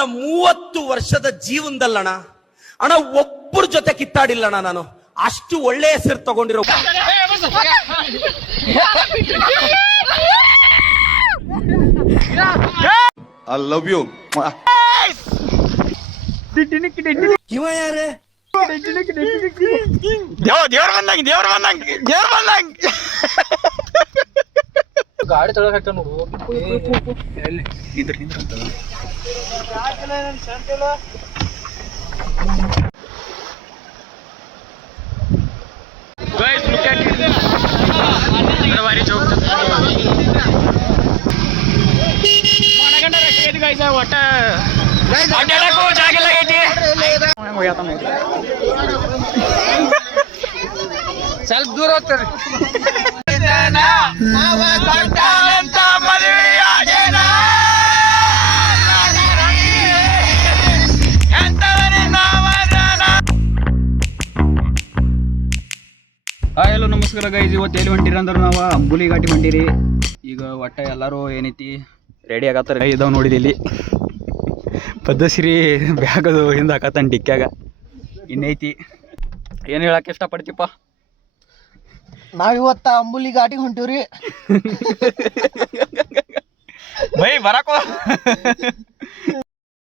ನನ್ನ 30 ವರ್ಷದ ಜೀವನದಲ್ಲಣ್ಣ ಅಣ್ಣ ಒಬ್ಬರ ಜೊತೆ ಕಿತ್ತಾಡಿಲ್ಲಣ್ಣ ನಾನು. ಅಷ್ಟು ಒಳ್ಳೆ ಹೆಸರು ತಗೊಂಡಿರೋ ಐ ಲವ್ ಯು. ಇವ ಯಾರೇ ದೇವ್ರ ಬಂದಂಗ ಗಾಡಿ ತೊಳಗ ಹಾಕ ನೋಡು. Guys, look at it. Bari joke. Managanda rakhe guys what adadako jaga lageti. ಸ್ವಲ್ಪ ದೂರ ಹೋಗ್ತಾರೆ. ಹಲೋ ನಮಸ್ಕಾರ ಗೈಸ್, ಇವತ್ತು ಎಲ್ಲಿ ಹೊಂಟಿರಿ ಅಂದ್ರೆ ನಾವು ಅಂಬುಲಿ ಘಾಟಿ ಹೊಂಟಿರಿ. ಈಗ ಒಟ್ಟ ಎಲ್ಲರೂ ಏನೈತಿ ರೆಡಿ ಆಗತ್ತಾರೆ. ಇದಾವ್ ನೋಡಿದಿ ಇಲ್ಲಿ ಪದ್ಧಶ್ರೀ ಬ್ಯಾಗ್ ಅದು ಹಿಂದೆ ಹಾಕತ್ತಾನ ಡಿಕ್ಕ್ಯಾಗ. ಇನ್ನೈತಿ ಏನು ಹೇಳಕ್ಕೆ ಇಷ್ಟಪಡ್ತೀಪ್ಪ? ನಾವಿವತ್ತ ಅಂಬುಲಿ ಘಾಟಿಗೆ ಹೊಂಟಿವ್ರಿ. ಬೈ ಬರಕೋ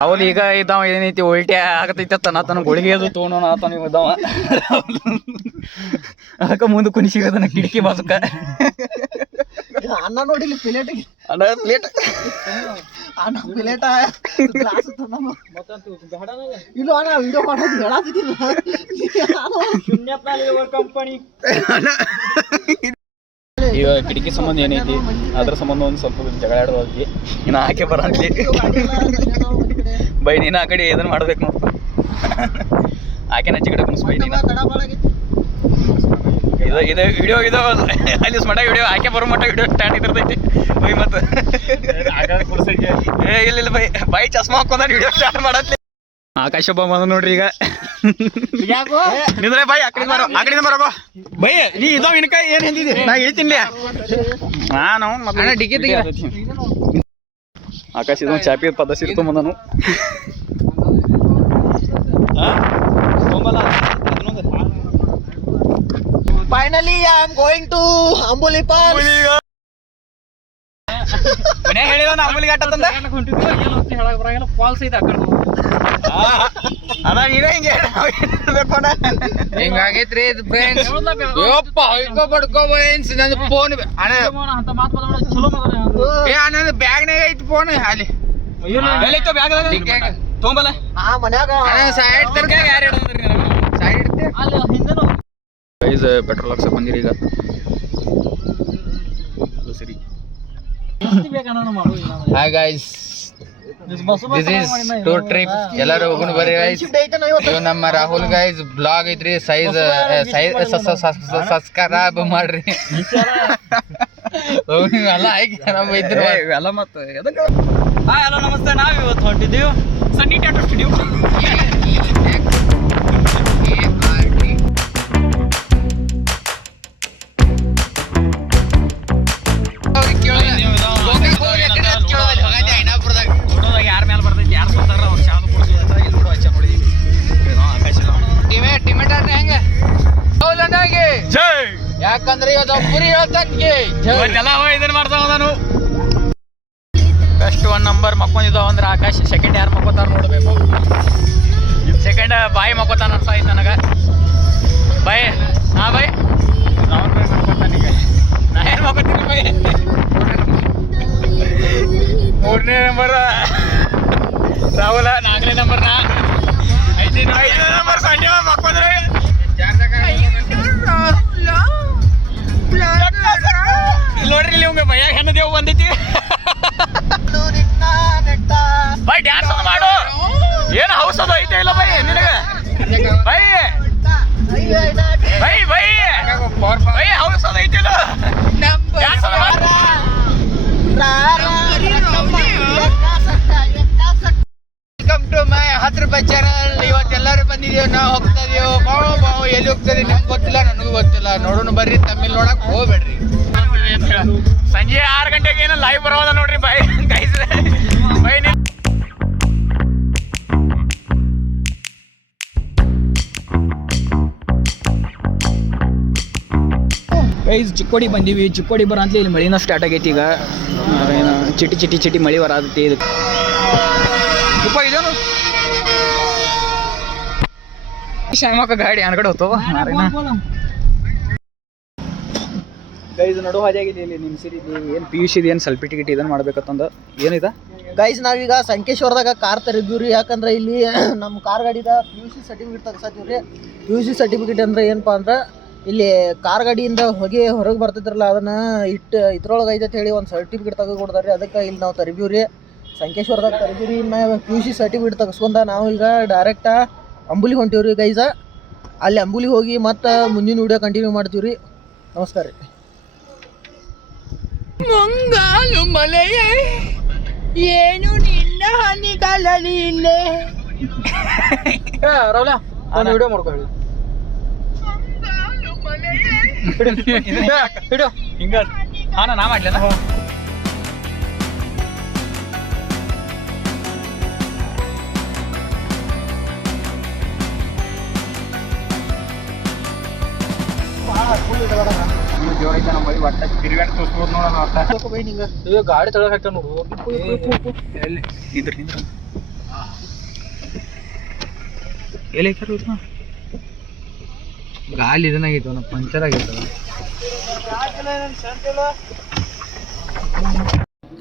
ಅವಳು ಈಗ ಇದ್ದಾವ ಏನೈತಿ ಉಲ್ಟಿ ಆಗತೈತಿ ತನ ಗುಳಿಗೆ ಅದು ತೊಗೊಂಡೋಣ ಆತನ ಇದ್ದಾವ. ಅದಕ್ಕೆ ಮುಂದೆ ಕುಣಿಸಿಗದನ ಕಿಟಕಿ ಬಾಜುಕ ಅನ್ನ ನೋಡಿಲಿ ಪ್ಲೇಟಿಗೆ ಅಣ್ಣ ಪ್ಲೇಟ್ ಅಣ್ಣ ಪ್ಲೇಟ ಗ್ಲಾಸ್ ಇಲ್ಲ ಅಣ್ಣ ವಿಡಿಯೋ ಮಾಡೋದು ಹೇಳಾತಿದ್ದಿಲ್ಲ. ಈಗ ಕಿಟಕಿ ಸಂಬಂಧ ಏನೈತಿ ಅದ್ರ ಸಂಬಂಧ ಒಂದು ಸ್ವಲ್ಪ ಜಗಳ ಆಡೋದೈತಿ. ಇನ್ನು ಆಕೆ ಬರಲಿ ಬೈ ನೀನು ಆ ಕಡೆ ಇದನ್ನ ಮಾಡ್ಬೇಕು ನೋಡ್ಪ. ಆಕೆ ನಚ್ಚಿ ಕಡೆ ಕುಣಿಸ್ ಬೈ ನೀನು. ಇದು ವಿಡಿಯೋ ಇದು ಅಲ್ಲಿ ಮಟ ವಿಡಿಯೋ ಆಕೆ ಬರೋ ಮಟ್ಟ ವಿಡಿಯೋ ಸ್ಟಾರ್ಟ್ ಇದ್ರದೈತಿ ಬೈ. ಮತ್ತೆ ಇಲ್ಲ ಬೈ ಬೈ ಚಸ್ಮಾ ಹಾಕೊಂಡ ವಿಡಿಯೋ ಸ್ಟಾರ್ಟ್ ಮಾಡತ್ಲಿ. ಆಕಾಶ ಒಬ್ಬ ಬಂದ ನೋಡ್ರಿ ಈಗ. ನಿಂದ್ರೆ ಬೈ ಆ ಕಡೆ ಬರೋಗೋ ಬೈ. ನೀ ಇದಾವ ಇನ್ಕ ಏನ್ ಹಿಂದಿದೆ ನಾ ಹೇಳ್ತೀನಿ. ನಾನು ಡಿಕ್ಕಿ ತೆಗಿ. ಆಕಾಶ ಇದೊಂದು ಚಾಪಿ ಪದಸಿ ಇರ್ತು ಬಂದನು. Finally I am going to Ambuli falls. ಮನ್ಯಾಗ ಹೇಳಿದ ಅಂಬುಲಿ ಘಾಟ ಅಂತಂದ ಫಾಲ್ಸ್ ಐತೆ ಅದ ನೀನೇ ಹಿಂಗೆ ಹೇಳ್ಬೇಕು. ಹಿಂಗಾಗೈತ್ರಿ ಇದು ಫ್ರೆಂಡ್ಸ್. ಯಪ್ಪ ಹೊಯ್ಕೋ ಬಡ್ಕೋ ಫ್ರೆಂಡ್ಸ್. ನಂದು ಫೋನ್ ನಂದು ಬ್ಯಾಗ್ನಾಗ ಐತಿ ಫೋನ್. ಅಲ್ಲಿ ಎಲ್ಲೈತೋ ಬ್ಯಾಗ್ ತೊಗೊಂಬಲ್ಲ ಮನ್ಯಾಗ ಸೈಡ್ ತರ್ಕಾಗ ಯಾರು ಹಿಡಿದ್ರಿ ಸೈಡ್ ಗೈಸ್ ಪೆಟ್ರೋಲ್ ಹಾಕ್ಸಕ್ ಬಂದಿರಿ ಈಗ. ಸರಿ hi guys, this is tour trip. ಎಲ್ಲರೂ ಹೋಗೋಣ ಬರ್ರಿ ಗೈಸ್. ಇವ್ ನಮ್ಮ ರಾಹುಲ್ ಗೈಸ್ ಬ್ಲಾಗ್ ಐತ್ರಿ. ಸಬ್ಸ್ಕ್ರೈಬ್ ಮಾಡ್ರಿ. ಎಲ್ಲ ಇದ್ರು ಎಲ್ಲ ಮತ್ತೆ. ಹಾಯ್ ಹಲೋ ನಮಸ್ತೆ. ನಾವ್ ಇವತ್ತು ಹೊಂಟಿದ್ದೀವಿ ಸನ್ನಿ ಟ್ಯಾಟೋ ಸ್ಟುಡಿಯೋ. ಯಾರ ಮೇಲೆ ಬರ್ತೈತಿ ಯಾರು ಸೋತಾರ ಅವ್ರು ಶಾಲು ಕೊಡ್ತೀವಿ ಅಂತ ಇಲ್ಲಿ ನೋಡು ಹಚ್ಚ ನೋಡಿದೀವಿ. ಆಕಾಶ ಟಿಮೆಟಾಟ ಹೆಂಗ ಹೌದನ್ನಾಗಿ ಜೈ. ಯಾಕಂದ್ರೆ ಇವತ್ತು ಪುರಿ ಹೇಳ್ತಂಗೆ ಎಲ್ಲ ಇದನ್ನ ಮಾಡ್ತಾವ ನಾನು. ಫಸ್ಟ್ 1 ನಂಬರ್ ಮಕ್ಕೊಂಡಿದ್ದಾವ ಅಂದ್ರೆ ಆಕಾಶ. ಸೆಕೆಂಡ್ ಯಾರು ಮಕ್ಕೋತಾರ ನೋಡ್ಬೇಕು. ಸೆಕೆಂಡ್ ಬಾಯಿ ಮಕ್ಕೋತಾನ ಅನ್ಸಾಯ್ತು ನನಗೆ. ಬಾಯ್ ಹಾ ಬಾಯ್ ರಾಹುಲ್ ಬಾಯ್ ಮಕ್ಕೋತಾನೀಗ. ನಾ ಏನು ಮಕ್ಕೋತೀನಿ ಬಾಯ್. 3ನೇ ನಂಬರ್ ರಾಹುಲ, 4ನೇ ನಂಬರ್ ನಾ, 5ನೇ ನಂಬರ್ ಸಂಜೆ ಮಕ್ಕೊಂಡ್ರೆ ನೋಡ್ರಿ ನಿಮ್ಗೆ ಮೈಯಾಗ ಹೆಣ್ಣು ದೇವ್ ಬಂದೈತಿ. ಬೈ ಡ್ಯಾನ್ಸ್ ಅದು ಮಾಡು. ಏನು ಹೌಸ್ ಅದು ಐತೆ ಇಲ್ಲ ಬೈ ನಿನಗೆ bye bye bye bye house ಅದು ಐತಿಲ್ಲ ಡ್ಯಾನ್ಸ್ ಅದು ಮಾಡು. ವೆಲ್ಕಮ್ ಟು ಮೈ 10 ರೂಪಾಯಿ ಚಾನಲ್. ಇವತ್ತೆಲ್ಲರೂ ಬಂದಿದ್ದೀವಿ, ನಾವು ಹೋಗ್ತಾ ಇದೀವಿ. ಎಲ್ಲಿ ಹೋಗ್ತದೆ ನಿಮ್ಗೆ ಗೊತ್ತಿಲ್ಲ, ನನಗೂ ಗೊತ್ತಿಲ್ಲ. ನೋಡೋಣ ಬರ್ರಿ, ತಮಿಳ್ ನೋಡಕ್ ಹೋಗ್ಬೇಡ್ರಿ. ಸಂಜೆ 6 ಗಂಟೆಗೆ ಏನೋ ಲೈವ್ ಬರೋದ ನೋಡ್ರಿ bye guys. Bye guys Chikkodi ಬಂದೀವಿ. ಚಿಕ್ಕೋಡಿ ಬರಂತಲೇ ಇಲ್ಲಿ ಮಳಿನ ಸ್ಟಾರ್ಟ್ ಆಗೈತಿ ಈಗ. ಚಿಟಿ ಚಿಟಿ ಚಿಟಿ ಮಳಿ ಬರತೈತಿ. ಇದು ಇದೇನು ಶಾಮಕ್ಕ ಗಾಡಿ ಅನ್ಗಡೆ ಹೋಗ್ತಾವ. ಗೈಸ್ ನಡು ಹಾದಿಯಾಗಿದೆ ಇಲ್ಲಿ ನಿಮ್ಮ ಸಿರಿ ಏನು ಪಿ ಯು ಸಿ ಏನು ಸ್ವಲ್ಪ ಟಿಕೆಟ್ ಇದನ್ನು ಮಾಡ್ಬೇಕಂತಂದ ಏನಿದೆ ಗೈಸ್ ನಾವೀಗ ಸಂಕೇಶ್ವರದಾಗ ಕಾರ್ ತರಿದ್ವಿ ಯಾಕಂದ್ರೆ ಇಲ್ಲಿ ನಮ್ಮ ಕಾರ್ ಗಾಡಿದ PUC ಸರ್ಟಿಫಿಕೇಟ್ ತಗ್ಸಾತೀವಿ. PUC ಸರ್ಟಿಫಿಕೇಟ್ ಅಂದ್ರೆ ಏನಪ್ಪ ಅಂದ್ರೆ ಇಲ್ಲಿ ಕಾರ್ ಗಾಡಿಯಿಂದ ಹೊರಗೆ ಬರ್ತಿದ್ರಲ್ಲ ಅದನ್ನ ಇದ್ರೊಳಗೆ ಐತೆ ಹೇಳಿ ಒಂದು ಸರ್ಟಿಫಿಕೇಟ್ ತೆಗೆದು ಕೊಡ್ತಾರೆ. ಅದಕ್ಕೆ ಇಲ್ಲಿ ನಾವು ತರಿಬೀವ್ರಿ ಸಂಕೇಶ್ವರದಾಗ ತರಿಬೀವ್ರಿ. ಇನ್ನು PUC ಸರ್ಟಿಫಿಕೇಟ್ ತೆಗೆಸ್ಕೊಂಡ ನಾವು ಈಗ ಡೈರೆಕ್ಟ್ ಅಂಬುಲಿ ಹೊಂಟೀವ್ರಿ ಗೈಸ. ಅಲ್ಲಿ ಅಂಬುಲಿ ಹೋಗಿ ಮತ್ತೆ ಮುಂದಿನ ವಿಡಿಯೋ ಕಂಟಿನ್ಯೂ ಮಾಡ್ತೀವ್ರಿ. ನಮಸ್ಕಾರ ರೀ. ಮುಂಗಾಲು ಮಳೆಯೇ ಏನು ನಿನ್ನ ಹನಿಗಳಲ್ಲಿ ಇಲ್ಲೇ ರಾವ್ಲ ವಿಡಿಯೋ ಮಾಡ್ಕೊಳ್ಳಿ ಹಿಡು ಹಿಂಗ ನಾ ಮಾಡ್ಲೇನ ಜೋರೈತೆ ನಮ್ಮ ಬಳಿ ಒಟ್ಟ ತಿರುಗಾಡಿ ತೋರಿಸ್ಬೋದು ನೋಡೋಣ. ಈಗ ಗಾಡಿ ತಳಗ ಹಾಕ್ತಾವ ನೋಡು. ಎಲ್ಲಿ ನಿಂದ್ರ ಎಲ್ಲಿ ಹಾಕ್ಯಾರ ಗಾಲಿ ಇದನ್ನಾಗೈತವ ಪಂಚರ್ ಆಗೈತವ.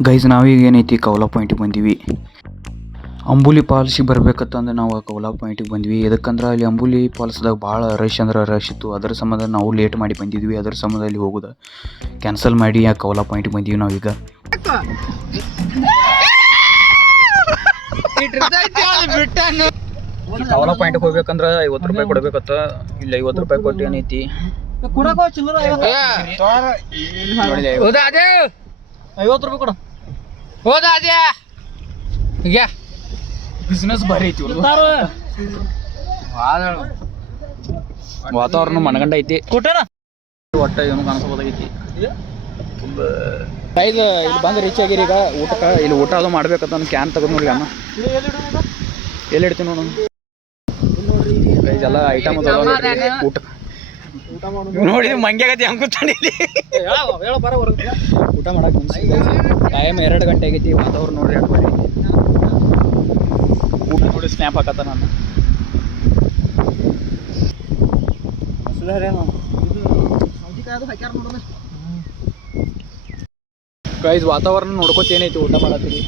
ಗೈಸ್ ನಾವೀಗ ಏನೈತಿ ಕೌಲಾ ಪಾಯಿಂಟಿಗೆ ಬಂದೀವಿ. ಅಂಬುಲಿ ಫಾಲ್ಸಿಗೆ ಬರ್ಬೇಕಂತಂದ್ರೆ ನಾವು ಕೌಲಾ ಪಾಯಿಂಟಿಗೆ ಬಂದ್ವಿ. ಎದಕ್ಕಂದ್ರೆ ಅಲ್ಲಿ ಅಂಬುಲಿ ಫಾಲ್ಸ್ದಾಗ ಭಾಳ ರಶ್ ಅಂದ್ರೆ ರಶ್ ಇತ್ತು. ಅದ್ರ ಸಂಬಂಧ ನಾವು ಲೇಟ್ ಮಾಡಿ ಬಂದಿದ್ವಿ. ಅದ್ರ ಸಂಬಂಧ ಅಲ್ಲಿ ಹೋಗೋದು ಕ್ಯಾನ್ಸಲ್ ಮಾಡಿ ಆ ಕೌಲಾ ಪಾಯಿಂಟಿಗೆ ಬಂದೀವಿ ನಾವೀಗ. ಕೌಲಾ ಪಾಯಿಂಟಿಗೆ ಹೋಗ್ಬೇಕಂದ್ರೆ 50 ರೂಪಾಯಿ ಕೊಡ್ಬೇಕತ್ತ. ಇಲ್ಲಿ 50 ರೂಪಾಯಿ ಕೊಟ್ಟು ಏನೈತಿ ಹೌದಾ ಅದೇ 50 ರೂಪಾಯಿ ಕೊಡ. ಹೌದಾ ಅದೇ ಈಗ ಬಿಸ್ನೆಸ್ ಭಾರಿ ಐತಿ. ವಾತಾವರಣ ಮನಗಂಡ ಐತಿ. ಒಟ್ಟ ಏನು ಕಾಣಿಸ್ಬೋದಾಗೈತಿ. ಇದು ಇಲ್ಲಿ ಬಂದು ರೀಚ್ ಆಗಿರಿ. ಈಗ ಊಟಕ್ಕೆ ಇಲ್ಲಿ ಊಟ ಅದು ಮಾಡ್ಬೇಕಂತ ಒಂದು ಕ್ಯಾನ್ ತೆಗೆದು ನೋಡಿ ಅಣ್ಣ. ಎಲ್ಲಿ ಇಡ್ತೀನಿ ನೋಡು. ಎಲ್ಲ ಐಟಮ್ ಅದ ಊಟ ನೋಡಿ ಮಂಗ್ಯಾಗತಿ ಹಂಗೆ ಕೂತ್ಕೊಂಡಿಲ್ಲಿ ಊಟ ಮಾಡಕ್ಕೆ ಟೈಮ್ 2 ಗಂಟೆ ಆಗೈತಿ. ವಾತಾವರಣ ನೋಡ್ರಿ ಯಾಕೆ ಬಾರಿ ಐತಿ. ಊಟ ನೋಡಿ ಸ್ನ್ಯಾಪ್ ಹಾಕತ್ತ ನಾನು. ಗೈಸ್ ವಾತಾವರಣ ನೋಡ್ಕೊತ ಏನೈತಿ ಊಟ ಮಾಡತ್ತೀರಿ.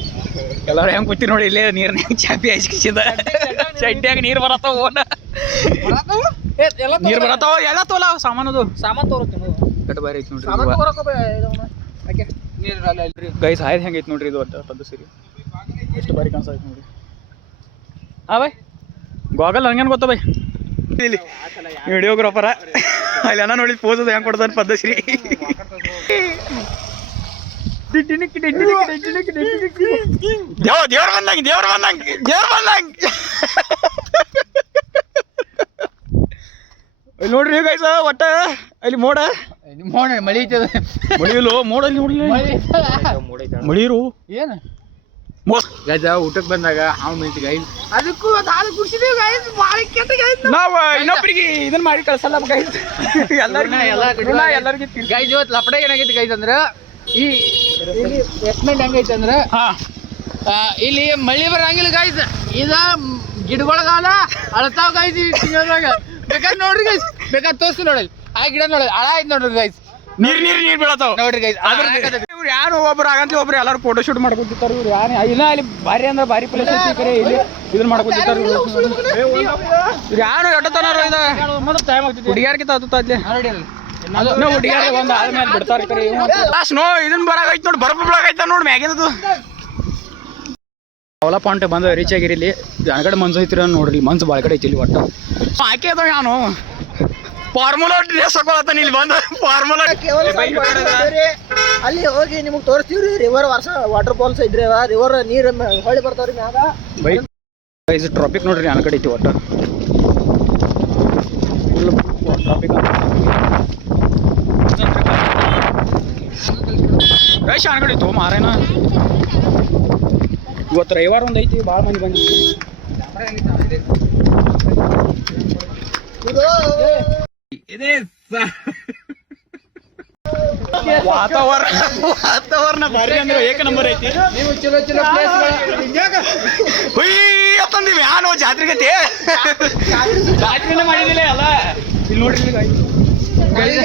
ಎಲ್ಲರೂ ಹೆಂಗೆ ಕೂತಿ ನೋಡಿ ಇಲ್ಲೇ ನೀರ್ನಾಗ ಚಾಪಿ ಹಚ್ಕಿಸಿದ ಚಡ್ಡಿಯಾಗ ನೀರು ಬರತ್ತಾವ. ಓನ ನೀರು ಬರತ್ತಾವ ಎಲ್ಲ ತೋಲ ಸಾಮಾನದು ಕಟ್ ಬಾರಿ ಐತಿ ನೋಡ್ರಿ. ಗೈಸ್ ಹಾಯ್ದು ಹೆಂಗೈತಿ ನೋಡ್ರಿ ಇದು ಒಟ್ಟ ಪದ್ದು ಸರಿ ಎಷ್ಟು ಬಾರಿ ಕಾಣಿಸ್ತೈತಿ ನೋಡ್ರಿ. ಬಾಯ್ ಗೋಗಲ್ ಹಂಗೇನು ಗೊತ್ತ ಬೈ ಇಲ್ಲಿ ವಿಡಿಯೋಗ್ರಾಫರ ಅಲ್ಲಿ ಅನ್ನ ನೋಡಿ ಪೋಸ್ ಅದು ಹೆಂಗೆ ಕೊಡ್ತಾನೆ ಪದ್ಧಶ್ರೀ. ದೇವ್ರ ಬಂದಂಗೆ ನೋಡ್ರಿ ಗೈಸ ಒಟ್ಟ ಅಲ್ಲಿ ಮೋಡ ಮಳಿ ಐತದ ಮಳಿಯಲ್ಲೋ ಮೋಡಲ್ಲಿ ನೋಡ್ಲಿ ಮಳಿರು ಏನು ಮೋಸ್ ಗೈಸ್ ಊಟಕ್ಕೆ ಬಂದಾಗ ಹಾವು ಮೆಂತಿ ಗೈಸ್ ಅದಕ್ಕೂ ಹಾಲು ಕುಡಿಸಿದೀವಿ ಗೈಸ್ ಭಾಳ ಕೆಟ್ಟ ಗೈಸ್. ನಾವು ಇನ್ನೊಬ್ಬರಿಗೆ ಇದನ್ನ ಮಾಡಿ ಕಳ್ಸಲ್ಲ ಗೈಸ್. ಎಲ್ಲರಿಗೂ ಗೈಸ್ ಇವತ್ತು ಲಪಡ ಏನಾಗೈತಿ ಗೈಸ್ ಅಂದ್ರೆ ಈ ಬೇಸ್ಮೆಂಟ್ ಹೆಂಗೈತೆ ಅಂದ್ರೆ ಇಲ್ಲಿ ಮಳಿ ಬರಂಗಿಲ್ಲ ಗೈಸ್. ಇದ ಗಿಡಗಳಗಾಲ ಅಳತಾವ ಗೈಸ್. ಈ ತಿಂಗಳದಾಗ ಬೇಕಾದ್ರೆ ನೋಡ್ರಿ ಗೈಸ್, ಬೇಕಾದ್ರೆ ತೋರಿಸಿ ನೋಡಿ ಆ ಗಿಡ ನೋಡಿ ಹಳ ಐತ್ ನೋಡ್ರಿ ಗೈಸ್. ನೀರ್ ಬೀಳತಾವ ನೋಡ್ರಿ ಗೈಸ್. ಇವ್ರು ಯಾರು ಒಬ್ರು ಆಗಂತ ಒಬ್ರು ಎಲ್ಲಾರು ಫೋಟೋ ಶೂಟ್ ಮಾಡ್ಕೊತಿರ್ತಾರ. ಇವ್ರು ಯಾರು ಇಲ್ಲ ಅಲ್ಲಿ ಭಾರಿ ಅಂದ್ರೆ ಭಾರಿ ಪ್ಲೇಸ್ ಐತಿ ಕರೆ ಇಲ್ಲಿ ಇದನ್ನ ಮಾಡ್ಕೊತಿರ್ತಾರ. ಇವ್ರು ಯಾರು ಎಟ್ಟತನಾರ ಇದ ಹುಡುಗಿಯಾರ್ಗಿಂತ ಹತ್ತಲ್ಲಿ ಹುಡುಗಿಯಾರ ಒಂದು ಆದ್ಮೇಲೆ ಬಿಡ್ತಾರ ಕರೆ. ಸ್ನೋ ಇದನ್ನ ಬರಾಗೈತಿ ನೋಡಿ ಬರ್ಫ್ ಬೀಳಾಗೈತ ನೋಡಿ ಮ್ಯಾಗಿನದು. ಕೌಲಾ ಪಾಯಿಂಟ್ ಬಂದು ರೀಚ್ ಆಗಿರಿ. ಇಲ್ಲಿ ಅನಗಡೆ ಮಂಜು ಐತಿರ ನೋಡ್ರಿ. ಮಂಜು ಭಾಳ ಕಡೆ ಐತಿ ಇಲ್ಲಿ ಒಟ್ಟು ಹಾಕಿ ಅದಾವ. ನಾನು ಫಾರ್ಮುಲಾ ಡ್ರೆಸ್ ಹಾಕೊಳತ್ತಾನ ಇಲ್ಲಿ ಬಂದು ಫಾರ್ಮುಲಾ. ಅಲ್ಲಿ ಹೋಗಿ ನಿಮಗೆ ತೋರಿಸ್ತೀವ್ರಿ ರಿವರ್ ವಾಟರ್ ಫಾಲ್ಸ್ ಇದ್ರಿ. ರಿವರ್ ನೀರು ಹೊಳ್ಳಿ ಬರ್ತಾವ್ರಿ ಮ್ಯಾಗ. ಇದು ಟ್ರಾಫಿಕ್ ನೋಡ್ರಿ ಅನ್ನ ಕಡೆ ಐತಿ ಒಟ್ಟು ಫುಲ್ ಟ್ರಾಫಿಕ್. ರಶ್ ಅನ್ನ ಕಡೆ ಇತ್ತು ಮಾರೇನ. ಇವತ್ತು ರವಿವಾರ ಒಂದು ಐತಿ ಭಾಳ ಮಂದಿ ಬಂದಿತ್ತು. ವಾತಾವರಣ ಭಾರಿ ಅಂದ್ರೆ ಏಕ ನಂಬರ್ ಐತಿ. ನೀವು ಚಲೋ ಚಲೋ ಪ್ಲೇಸ್ ತಂದಿವಿ ಯಾನು ಜಾತ್ರೆಗತಿ ಜಾತ್ರೆನೇ ಮಾಡಿದಿಲ್ಲ ಅಲ್ಲ. ಇಲ್ಲಿ ನೋಡ್ರಿ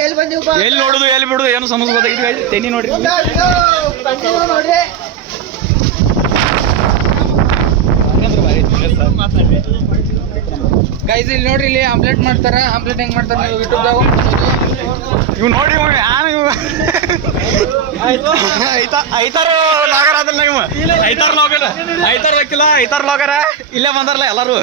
ಎಲ್ಲಿ ಬಂದಿವಪ್ಪ ಎಲ್ಲಿ ನೋಡುದು ಎಲ್ಲಿ ಬಿಡುದು ಏನು ಸಮಸ್ಯೆ ಗೊತ್ತಾಗಿದ್ವಿ. ತೆನಿ ನೋಡ್ರಿ ನೋಡ್ರಿ ಗೈಸ್ ಇಲ್ಲಿ ನೋಡ್ರಿ ಇಲ್ಲಿ ಆಮ್ಲೆಟ್ ಮಾಡ್ತಾರ. ಆಮ್ಲೆಟ್ ಹೆಂಗ್ ಮಾಡ್ತಾರ ನೀವು ಯೂಟ್ಯೂಬ್ದಾಗ ಇವ್ ನೋಡಿ ಯಾನು ಇವ್ ಐತಾರ ಲಾಗರ್ ಅದಲ್ಲ ಇವ ಐತಾರ ಲಾಗರ್ ಐತಾರ ಬೇಕಿಲ್ಲ ಐತಾರ ಲಾಗರ ಇಲ್ಲೇ ಬಂದಾರಲ್ಲ ಎಲ್ಲಾರು.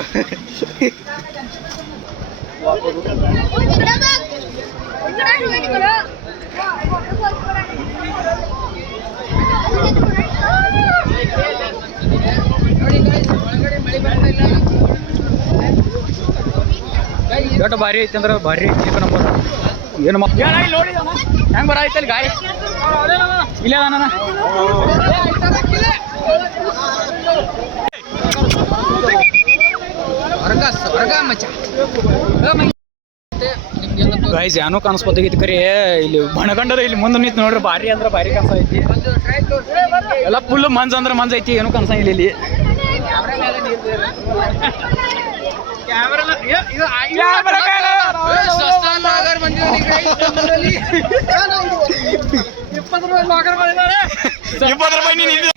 ನೋಡಿ ಗೈಸ್ ಒಳಗಡೆ ಮಳೆ ಬರ್ತಾ ಇಲ್ಲ. ಎಷ್ಟು ಭಾರಿ ಐತಿ ಅಂದ್ರೆ ಭಾರಿ ಏಕ ನಂಬರ್. ಏನು ಇಲ್ಲಿ ನೋಡಿ ಹೆಂಗ್ ಬರ ಐತಲ್ಲಿ ಗಾಯ ಇಲ್ಲ ನಾನು ಹೊರಗ ಮಚ್ಚ ಗೈಸ್ ಏನೋ ಕಾಣಿಸ್ಕೊತೈತಿ ಕರೆ ಇಲ್ಲಿ ಬಣಗಂಡರ ಇಲ್ಲಿ ಮುಂದೆ ನಿಂತು ನೋಡ್ರಿ ಭಾರಿ ಅಂದ್ರೆ ಭಾರಿ ಕಾಣಿಸ ಐತಿ. ಎಲ್ಲ ಫುಲ್ ಮಂಜ್ ಅಂದ್ರೆ ಮಂಜ್ ಐತಿ ಏನು ಕಾಣಿಸಂಗಿಲ್ಲ ಇಲ್ಲಿ.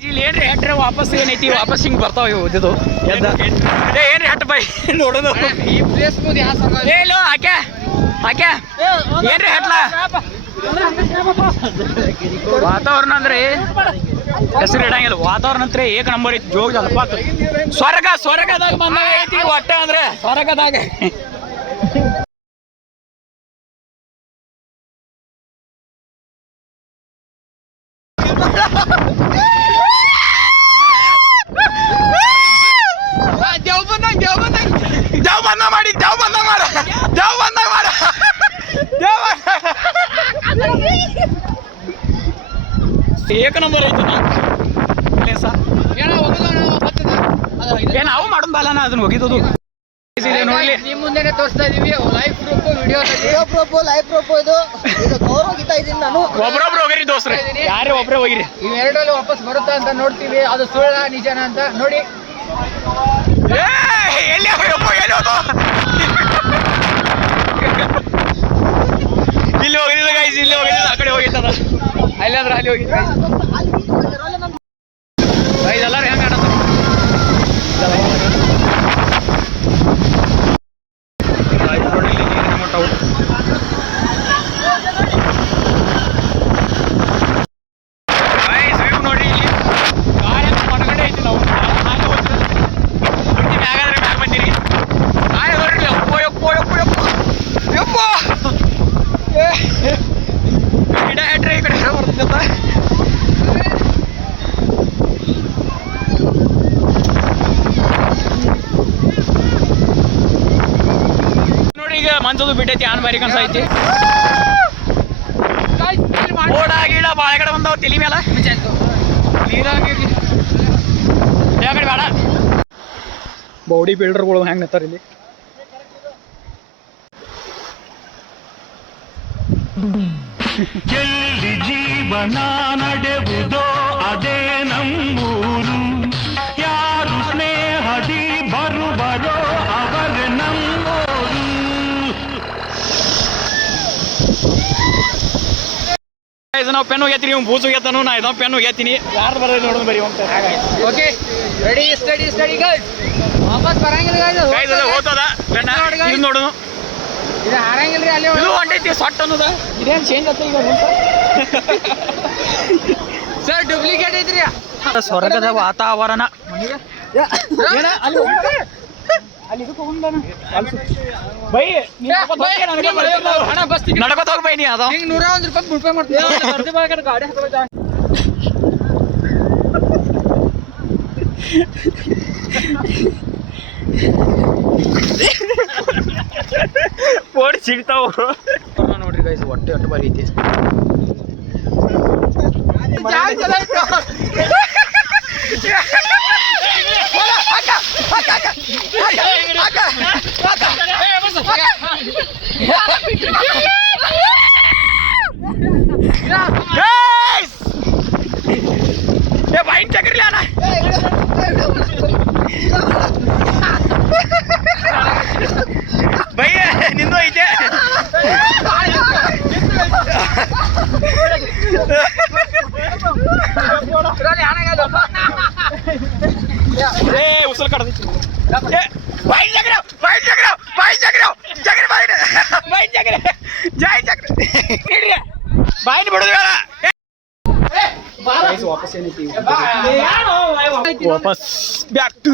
ಇಲ್ಲಿ ಏನ್ರಿ ಹೆಟ್ರೆ ವಾಪಸ್ ಏನೈತಿ ವಾಪಸ್ ಹಿಂಗ್ ಬರ್ತಾವ ಇವು ಇದು ಏನ್ರಿ ಹೆಟ್ ಬೈ ನೋಡೋದು ಈ ಪ್ಲೇಸ್ ಹೇಳು ಆಕೆ ಆಕೆ ಏನ್ರಿ ಹೆಟ್ಲ ವಾತಾವರಣ ಅಂದ್ರೆ ಹೆಸರು ಇಡಂಗಿಲ್ಲ. ವಾತಾವರಣ ಅಂದ್ರೆ ಏಕ ನಂಬರ್ ಐತಿ. ಜೋಗ ಜಲಪಾತ ಸ್ವರ್ಗದಾಗ ಬಂದಾಗ ಐತಿ ಹೊಟ್ಟೆ ಅಂದ್ರೆ ಸ್ವರ್ಗದಾಗ. ದೇವ್ ಬಂದ ಮಾಡಿ ಏಕ ನಂಬರ್ ಐತಿ. ನಾವು ಮಾಡೋಣ ಬಾಲನ ಅದನ್ನ ಹೋಗಿದ್ದು ನೋಡ್ಲಿ ನಿಮ್ ಮುಂದೆನೆ ತೋರಿಸ್ತಾ ಇದೀವಿ live proof video live proof ಇದು ಗೌರವ ಹೋಗಿತಾ ಇದ್ದೀನಿ ನಾನು. ಒಬ್ರೊಬ್ರು ಹೋಗಿರಿ ದೋಸ್ತ್ರಿ ಯಾರೇ ಒಬ್ರೇ ಹೋಗಿರಿ. ಇವೆರಡಲ್ಲಿ ವಾಪಸ್ ಬರುತ್ತಾ ಅಂತ ನೋಡ್ತೀವಿ. ಅದು ಸುಳ್ಳ ನಿಜನ ಅಂತ ನೋಡಿ. ಎಲ್ಲಿ ಇಲ್ಲಿ ಹೋಗಿದ್ದ ಗೈಸ್ ಇಲ್ಲಿ ಹೋಗಿದ್ದ ಆ ಕಡೆ ಹೋಗಿತ್ತದ ಅಲ್ಲಿ ಅಂದ್ರೆ ಅಲ್ಲಿ ಹೋಗಿದ್ದ ಗೈಸ್ ಎಲ್ಲಾರು ಹೆಂಗ ಆಡತ್ತ ನೋಡ್ರಿ ಇಲ್ಲಿ ಗಾಳಿ ಮನಗಡೆ ಐತಿ. ನಾವು ಮ್ಯಾಗಾದ್ರೆ ಮ್ಯಾಗ ಬಂದಿರಿ ಗಾಳಿ ನೋಡ್ರಿ ಯಪ್ಪ ಗಿಡ ಹೆಟ್ರೆ ಈ ಕಡೆ ಬರ್ತೈತ. ನೋಡಿ ಈಗ ಮಂಚದು ಬಿಟ್ಟೈತಿ ಆನ್ ಬಾರಿ ಕನ್ಸ ಐತಿ. ಓಡ ಗಿಡ ಬಾಳೆ ಕಡೆ ಬಂದಾವ ತಲಿ ಮೇಲೆ ಕಡೆ ಬೇಡ. ಬಾಡಿ ಬಿಲ್ಡರ್ಗಳು ಹೆಂಗ್ ನಿಂತಾರ ಇಲ್ಲಿ. ಎಲ್ಲಿ ಜೀವನ ನಡೆವುದೋ ಅದೇ ನಮ್ಮೂರು. ಯಾರು ಸ್ನೇಹದಿ ಬರುವರೋ ಅವರೇ ನಮ್ಮೋರು. ನಾವು ಪೆನ್ ಹೋಗ್ಯಾತೀನಿ ಇವ್ ಬೂಸ್ ಹೋಗ್ಯಾತನು ನಾ ಇದೋ ಪೆನ್ ಹೋಗ್ಯಾತೀನಿ ಯಾರು ಬರೋದು ನೋಡೋದು ಬರೀ ಅಂತ. Okay ready study guys. ವಾಪಸ್ ಬರಂಗಿಲ್ಲ ಗೈಸ್. ಹೋಗ್ತದ ಪೆನ್ ಇದು ನೋಡೋದು ಇದು ಹಾರಂಗಿಲ್ರಿ ಅಲ್ಲಿ ಇದು ಹೊಂಟೈತಿ ಸೊಟ್ಟ ಅನ್ನೋದ ಇದೇನು ಚೇಂಜ್ ಆಗ್ತದೆ ಈಗ ಸರ್ ಡೂಪ್ಲಿಕೇಟ್ ಐತ್ರಿ. ಸ್ವರ್ಗದ ವಾತಾವರಣ ಬೈ ನಡ್ಕೊತ ಹೋಗಿ ಬೈ ನೀ ಅದ ಹಿಂಗ್ 101 ರೂಪಾಯಿ ಫೋನ್ ಪೇ ಮಾಡ್ತೀನಿ. ಗಾಡಿ ಓಡಿ ಸಿಗ್ತಾವ ನೋಡ್ರಿ ಗೈಸ್. ಹೊಟ್ಟೆ ಬಾರಿ ಐತಿ. ಏ ಉಸಲ್ ಕಡ್ದೈತಿ ಬಾಯಿನ ಬಿಡುದು ಬೇಡ ವಾಪಸ್ ಏನೈತಿ ವಾಪಸ್ ಬ್ಯಾಕ್ ಟು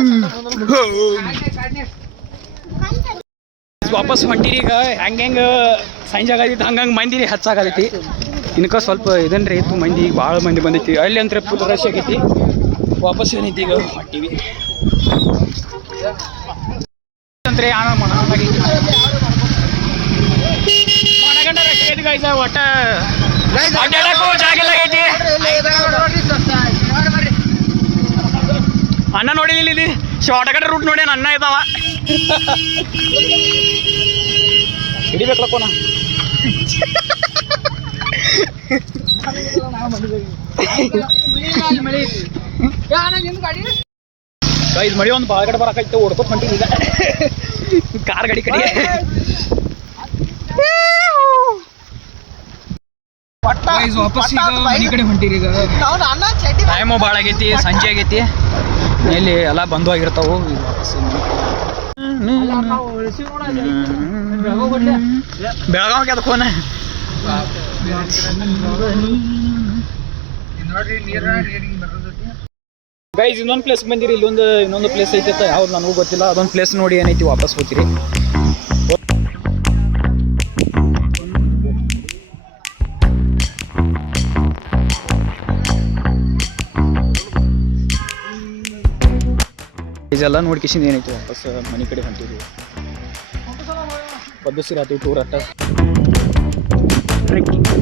ವಾಪಸ್ ಹೊಂಟಿರಿ ಈಗ ಹೆಂಗೆ ಸಂಜೆ ಆಗೈತಿ ಹಂಗಂಗೆ ಮಂದಿ ಹೆಚ್ಚಾಗತೈತಿ ಇನ್ಕ ಸ್ವಲ್ಪ ಇದನ್ರಿ ಇತ್ತು ಮಂದಿ ಭಾಳ ಮಂದಿ ಬಂದೈತಿ ಅಲ್ಲಿ ಅಂದ್ರೆ ಫುಲ್ ರಶ್ ಆಗೈತಿ ವಾಪಸ್ ಏನೈತಿ ಈಗ ಹೊಂಟಿವಿ ಅಂದ್ರೆ ಮನಗಂಡ ರಶ್ ಆಗೈತಿ ಗೈಸ ಒಟ್ಟ ಅಡ್ಡಾಡಕ್ಕೂ ಜಾಗ ಇಲ್ಲ ಆಗೈತಿ ಅಣ್ಣ ನೋಡಿಲ್ಲ ಇಲ್ಲಿ ಶಾರ್ಟ್ಕಟ್ ರೂಟ್ ನೋಡಿ ಅಣ್ಣ ಇದಾವ ಹಿಡಿಬೇಕಲ್ಲಪ್ಪನ ಇದು ಮಳಿ ಒಂದು ಭಾಳ ಕಡೆ ಬರಕೈತೆ ಓಡ್ಕೊತ ಹೊಂಟಿವಿ ಈಗ ಕಾರ್ ಗಾಡಿ ಕಡೆ ವಾಪಸ್ ಈಗ ಮನೆ ಕಡೆ ಹೊಂಟಿರಿ ಈಗ ಟೈಮು ಭಾಳ ಆಗೈತಿ ಸಂಜೆ ಆಗೈತಿ ಎಲ್ಲಿ ಎಲ್ಲ ಬಂದು ಆಗಿರ್ತಾವು ಈಗ ವಾಪಸ್ ಬೆಳಗಾವಿಗೆ ಅದಕ್ಕೆ ಹೋನ ಗೈಸ್ ಇನ್ನೊಂದು ಪ್ಲೇಸ್ ಬಂದಿರಿ ಇನ್ನೊಂದು ಪ್ಲೇಸ್ ಐತೆ ಯಾವ್ದು ನನಗೂ ಗೊತ್ತಿಲ್ಲ ಅದೊಂದು ಪ್ಲೇಸ್ ನೋಡಿ ಏನೈತಿ ವಾಪಸ್ ಹೋಗ್ತೀರಿ ಇದೆಲ್ಲ ನೋಡ್ಕಿಸಿಂದ ಏನೈತಿ ವಾಪಸ್ ಮನೆ ಕಡೆ ಹೊಂಟಿದ್ವಿ ಪದ್ಧತಿ ರಾತ್ರಿ ಟೂರ್ ಅಟ್ಟ ಟ್ರೆಕ್ಕಿಂಗ್